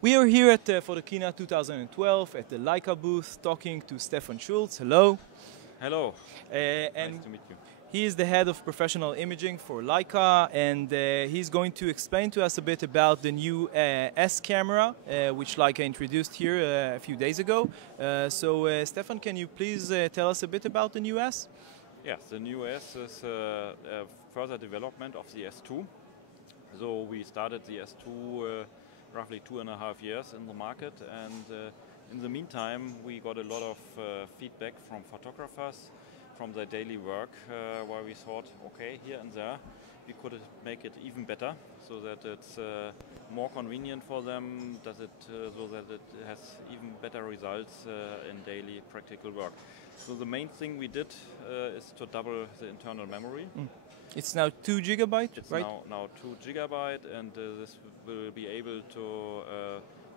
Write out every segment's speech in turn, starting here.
We are here at Photokina 2012 at the Leica booth talking to Stephan Schulz. Hello. Hello. And nice to meet you. he is the head of professional imaging for Leica, and he's going to explain to us a bit about the new S camera, which Leica introduced here a few days ago. So Stephan, can you please tell us a bit about the new S? Yes, the new S is a further development of the S2. So we started the S2 roughly 2.5 years in the market, and in the meantime we got a lot of feedback from photographers from their daily work, where we thought, okay, here and there we could make it even better, so that it's more convenient for them, so that it has even better results in daily practical work. So the main thing we did is to double the internal memory. It's now 2 GB, it's right? Now 2 GB, and this will be able to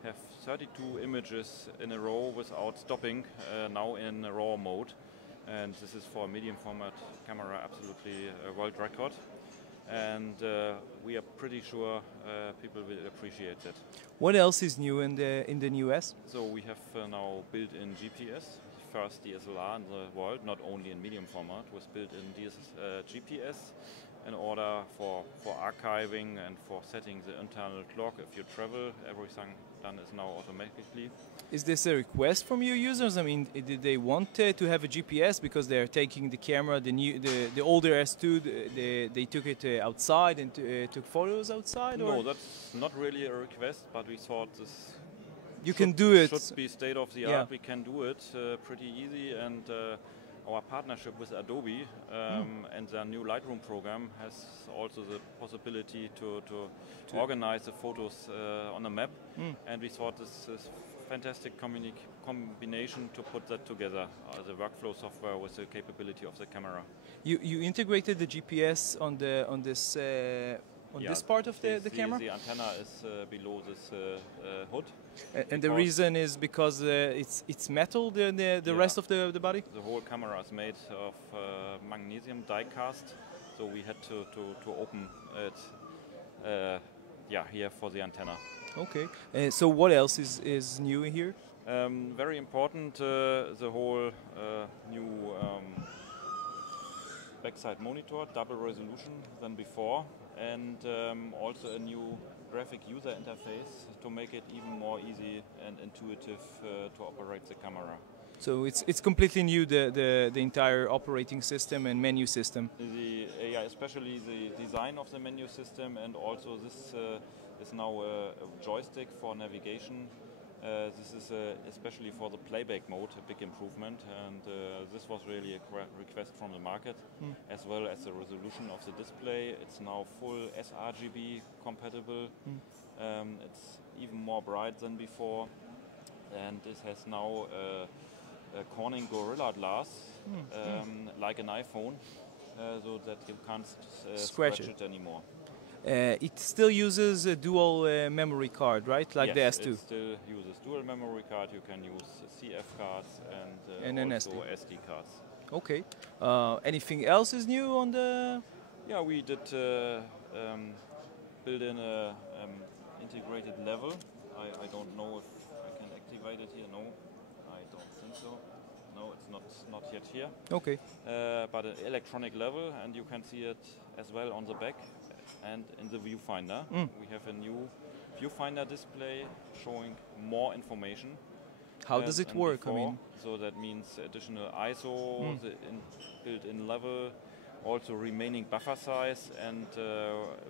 have 32 images in a row without stopping, now in RAW mode. And this is for a medium format camera absolutely a world record. And we are pretty sure people will appreciate that. What else is new in the new S? So we have now built-in GPS. First DSLR in the world, not only in medium format, was built-in GPS in order for archiving and for setting the internal clock. If you travel, everything done is now automatically. Is this a request from your users? I mean, did they want to have a GPS because they are taking the camera, the older S2, they took it outside and took photos outside? No, or? that's not really a request, but we thought this can do it. Should be state of the art. We can do it pretty easy, and our partnership with Adobe and their new Lightroom program has also the possibility to organize the photos on a map. And we thought this is fantastic combination to put that together, the workflow software with the capability of the camera. You integrated the GPS on this part of the camera? The antenna is below this hood. And the reason is because it's metal, the rest of the body? The whole camera is made of magnesium die cast, so we had to open it here for the antenna. Okay. So what else is new here? Very important, the whole new backside monitor, double resolution than before, and also a new graphic user interface to make it even more easy and intuitive to operate the camera. So it's completely new, the entire operating system and menu system. Especially the design of the menu system, and also this is now a joystick for navigation. This is especially for the playback mode a big improvement, and this was really a request from the market, as well as the resolution of the display. It's now full sRGB compatible. It's even more bright than before, and it has now a Corning Gorilla Glass, like an iPhone, so that you can't scratch it anymore. It still uses a dual memory card, right? Like yes, the S2? It still uses dual memory card. You can use CF cards and an also SD cards. Okay. Anything else is new on the... Yeah, we did build in a integrated level. I don't know if I can activate it here. No, I don't think so. No, it's not yet here. Okay. But an electronic level, and you can see it as well on the back. And in the viewfinder, we have a new viewfinder display showing more information. How does it work? Before. I mean, so that means additional ISO, the built-in level, also remaining buffer size, and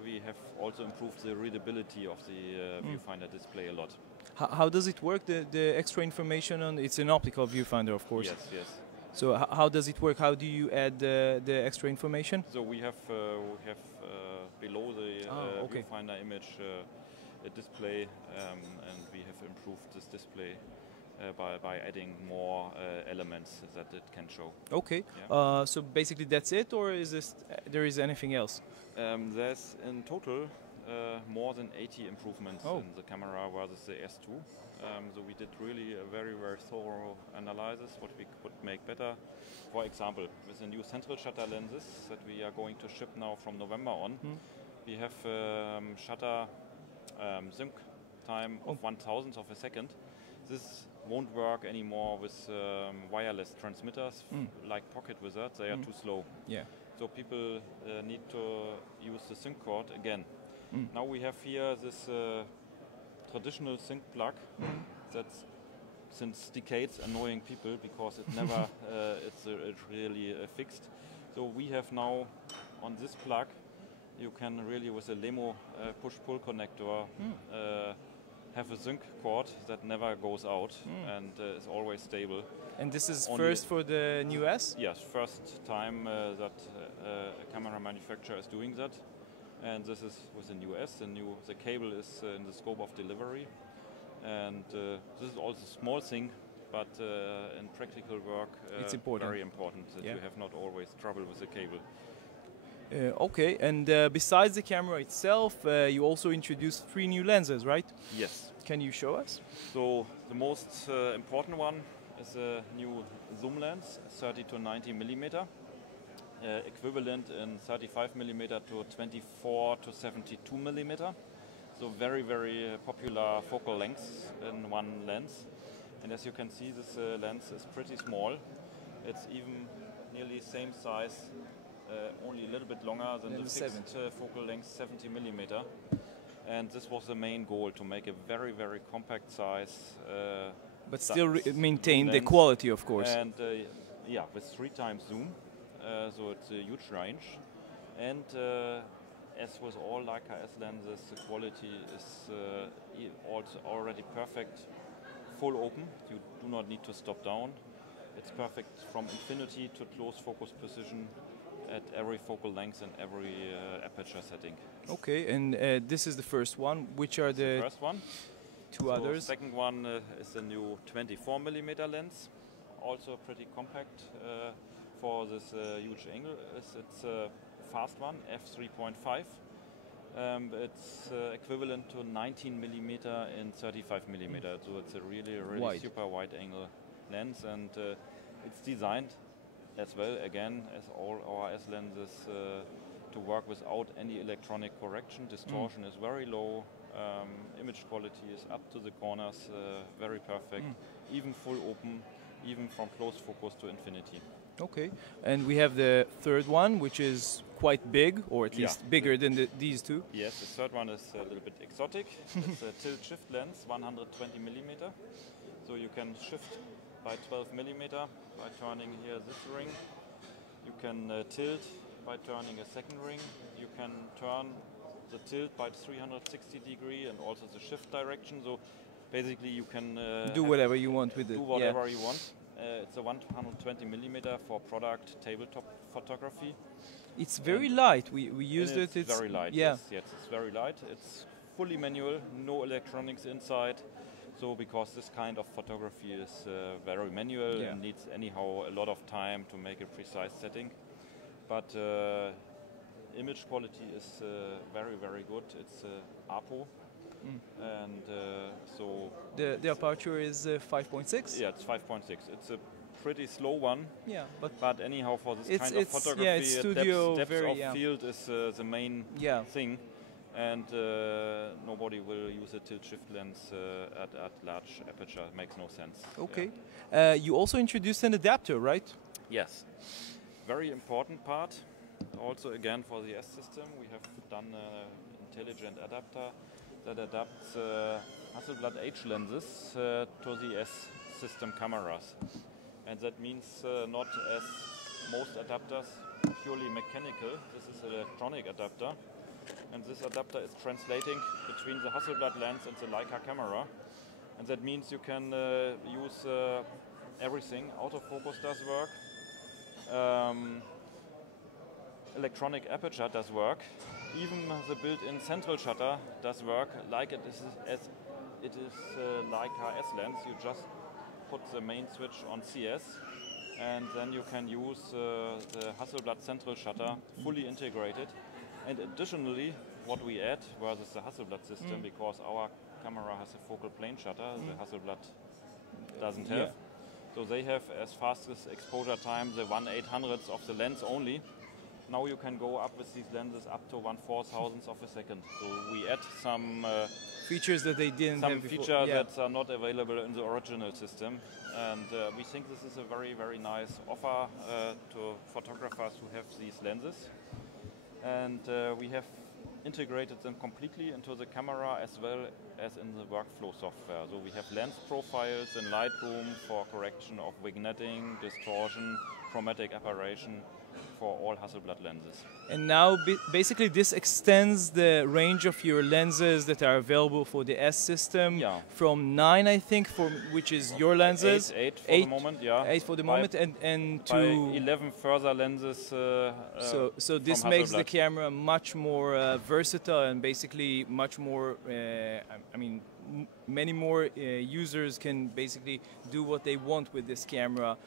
we have also improved the readability of the viewfinder display a lot. How does it work? The extra information on it's an optical viewfinder, of course. Yes, yes. So how does it work? How do you add the extra information? So we have below the viewfinder image a display, and we have improved this display by adding more elements that it can show. Okay. Yeah. So basically that's it, or is there is anything else? There's in total more than 80 improvements in the camera versus the S2. So we did really a very, very thorough analysis what we could make better. For example, with the new central shutter lenses that we are going to ship now from November on, we have shutter sync time of 1/1000th of a second. This won't work anymore with wireless transmitters like pocket wizards. They are too slow. Yeah. So people need to use the sync cord again. Now we have here this traditional sync plug that's since decades annoying people because it never it's really fixed. So we have now on this plug you can really with a Lemo push-pull connector have a sync cord that never goes out and is always stable. And this is first for the new S? Yes, first time that a camera manufacturer is doing that. And this is with the new S. The cable is in the scope of delivery. And this is also a small thing, but in practical work, it's important. Very important that you have not always trouble with the cable. Okay, and besides the camera itself, you also introduced 3 new lenses, right? Yes. Can you show us? So the most important one is a new zoom lens, 30 to 90 millimeter, equivalent in 35 millimeter to 24 to 72 millimeter. So very, very popular focal lengths in one lens. And as you can see, this lens is pretty small. It's even nearly same size, only a little bit longer than the fixed focal length, 70 millimeter. And this was the main goal, to make a very, very compact size. But still maintain the quality, of course. And yeah, with 3 times zoom, so it's a huge range. And as with all Leica S lenses, the quality is also already perfect, full open. You do not need to stop down. It's perfect from infinity to close focus precision at every focal length and every aperture setting. Okay, and this is the first one. Which are the first one? 2 others? The second one is the new 24 millimeter lens, also pretty compact for this huge angle. It's a fast one, f3.5. It's equivalent to 19 millimeter in 35 millimeter, so it's a really wide. super wide angle lens, and it's designed as well, again, as all our S lenses, to work without any electronic correction. Distortion is very low, image quality is up to the corners, very perfect, even full open, even from close focus to infinity. Okay, and we have the third one, which is quite big, or at least bigger than these 2. Yes, the third one is a little bit exotic. It's a tilt shift lens, 120 millimeter. So you can shift by 12 millimeter by turning here this ring. You can tilt by turning a second ring. You can turn the tilt by 360 degree and also the shift direction. So basically you can do whatever you want with it. Do whatever you want. It's a 120 millimeter for product tabletop photography. It's very light. We used it. It's very light. Yes, it's very light. It's fully manual, no electronics inside. So because this kind of photography is very manual and needs anyhow a lot of time to make a precise setting. But image quality is very, very good. It's APO. And so the aperture is 5.6. Yeah, it's 5.6. It's a pretty slow one. Yeah, but anyhow, for this kind of photography, it's studio depth very, of field is the main thing, and nobody will use a tilt shift lens at large aperture. It makes no sense. Okay. You also introduced an adapter, right? Yes. Very important part. Also, again, for the S-system, we have done an intelligent adapter that adapts Hasselblad H lenses to the S-system cameras. And that means not as most adapters, purely mechanical. This is an electronic adapter. And this adapter is translating between the Hasselblad lens and the Leica camera. And that means you can use everything. Autofocus does work. Electronic aperture does work. Even the built-in central shutter does work, like it is Leica S lens. You just put the main switch on CS, and then you can use the Hasselblad central shutter fully integrated. And additionally, what we add versus the Hasselblad system, because our camera has a focal plane shutter, the Hasselblad doesn't have. So they have as fastest exposure time the 1/800th of the lens only. now you can go up with these lenses up to 1/4000th of a second. So we add some features that they didn't have before. Features that are not available in the original system, and we think this is a very, very nice offer to photographers who have these lenses. And we have integrated them completely into the camera as well as in the workflow software. So we have lens profiles in Lightroom for correction of vignetting, distortion, chromatic aberration for all Hasselblad lenses. And now basically this extends the range of your lenses that are available for the S system from 9, I think, which is your lenses. 8 for the moment, yeah. 8 for the moment, and to 11 further lenses. So this makes the camera much more versatile and basically much more, I mean, many more users can basically do what they want with this camera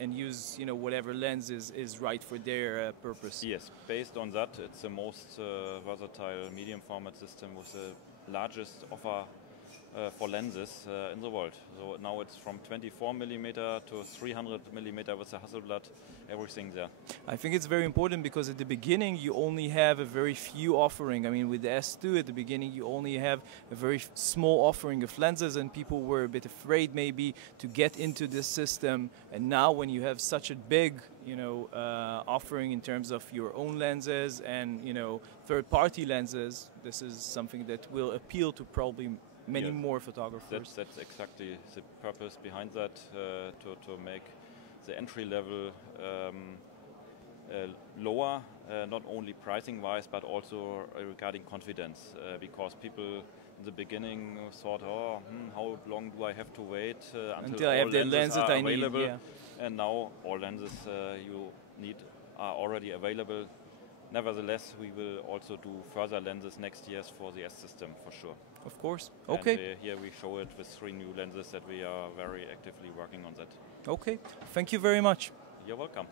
and use, you know, whatever lens is right for their purpose. Yes, based on that, it's the most versatile medium format system with the largest offer for lenses in the world. So now it's from 24mm to 300mm with the Hasselblad, everything there. I think it's very important because at the beginning you only have a very few offering. I mean, with the S2 at the beginning you only have a very small offering of lenses, and people were a bit afraid maybe to get into this system. And now when you have such a big, you know, offering in terms of your own lenses and, you know, third-party lenses, this is something that will appeal to probably many more photographers. That's exactly the purpose behind that, to make the entry level lower, not only pricing wise but also regarding confidence, because people in the beginning thought, oh, how long do I have to wait until I have the lenses that I need? And now all lenses you need are already available. Nevertheless, we will also do further lenses next year for the S system for sure. Of course. Okay. And here we show it with 3 new lenses that we are very actively working on that. Okay. Thank you very much. You're welcome.